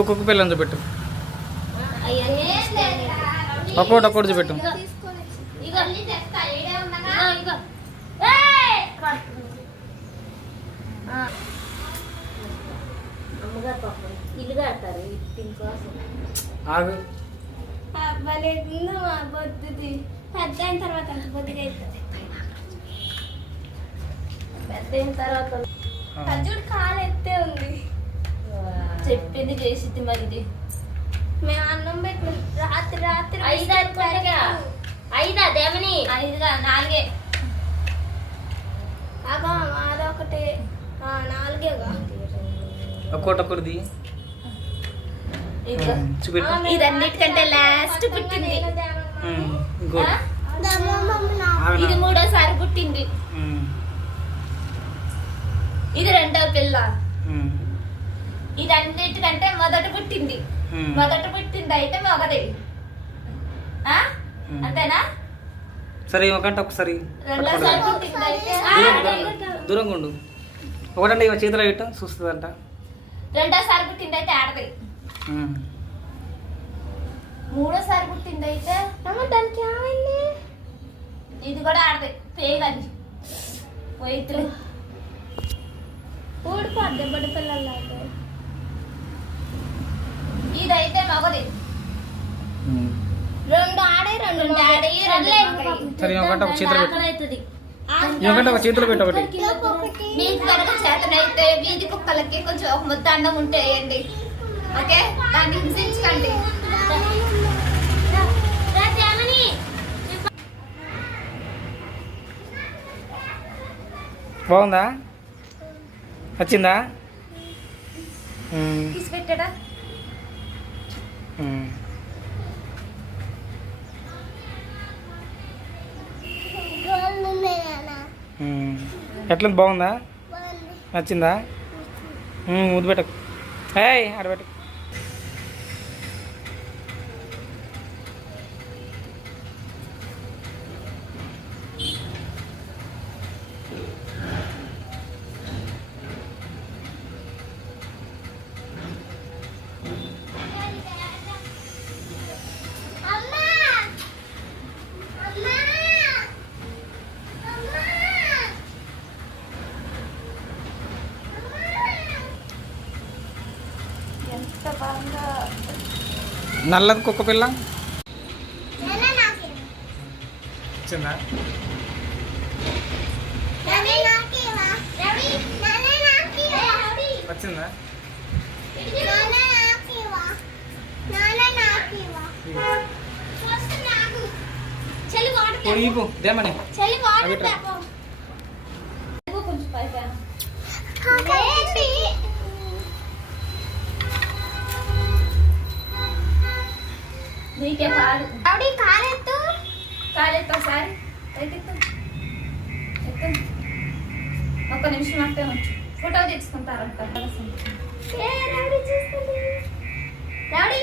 ఇంకొక పిల్లని చూపెట్టు. ఒక్కోటి చూపెట్టు. ఇల్లు కడతారు ఆగు. బొద్దుది పెద్ద అయిన తర్వాత బొద్దుగా అవుతుంది. పెద్ద అయిన తర్వాత ఖర్జూరు కాలు ఎత్తే ఉంది. చెప్పింది చేసింది మరి. ఇది మేము అన్నం పెట్టిన రాత్రి రాత్రి 5 అనుకుంటా. 5 దేవని 5గా 4 అగా మాదొకటి 4గా ఒక్కోటొక్కటిది చూపెట్టు. ఇదన్నిటికంటే లాస్ట్ పుట్టింది. ఇంకోటి ఇది 3వసారి పుట్టింది. ఇది 2వ పిల్ల. ఇది అన్నిటికంటే మొదట పుట్టింది. మొదట పుట్టింది అయితే మొగది. అంతేనా? సరే ఒకంటే ఒకసారి 2వసారి పుట్టింది అయితే దూరంగా ఉండు. ఒకటంటే ఇవ చేతిలో పెట్టు చూస్తుందంట. 2వసారి పుట్టింది అయితే ఆడది. 3వసారి పుట్టింది అయితే దానికి ఏమైంది? ఇది కూడా ఆడది. పేగది పోయితులు ఊడిపోద్ది బడి పిల్లలు. ఇదైతే మగది. 2 ఆడే 2 ఆడే సరే ఒకటి ఒక చేతిలో పెట్టు. ఒకటి ఒక చేతిలో పెట్టు. ఒకటి మీకు కనుక చేతనైతే వీధి కుక్కలకి కొంచెం ఒక ముద్ద అన్నం ఉంటే వేయండి. ఓకే, దాన్ని హింసించకండి. బాగుందా? వచ్చిందా? తీసి పెట్టాడా? ఎట్లా బాగుందా? నచ్చిందా? ముద్దు పెట్టకు. ఆడబెట్టు. నల్లది కుక్క పిల్ల వచ్చిందా? వచ్చిందా? దేమని నీకే పాలు. కాలెత్తు ఒకసారి ఒక్క నిమిషం అట్టే ఉంచు. ఫోటో తీసుకుంటారంట. రౌడీ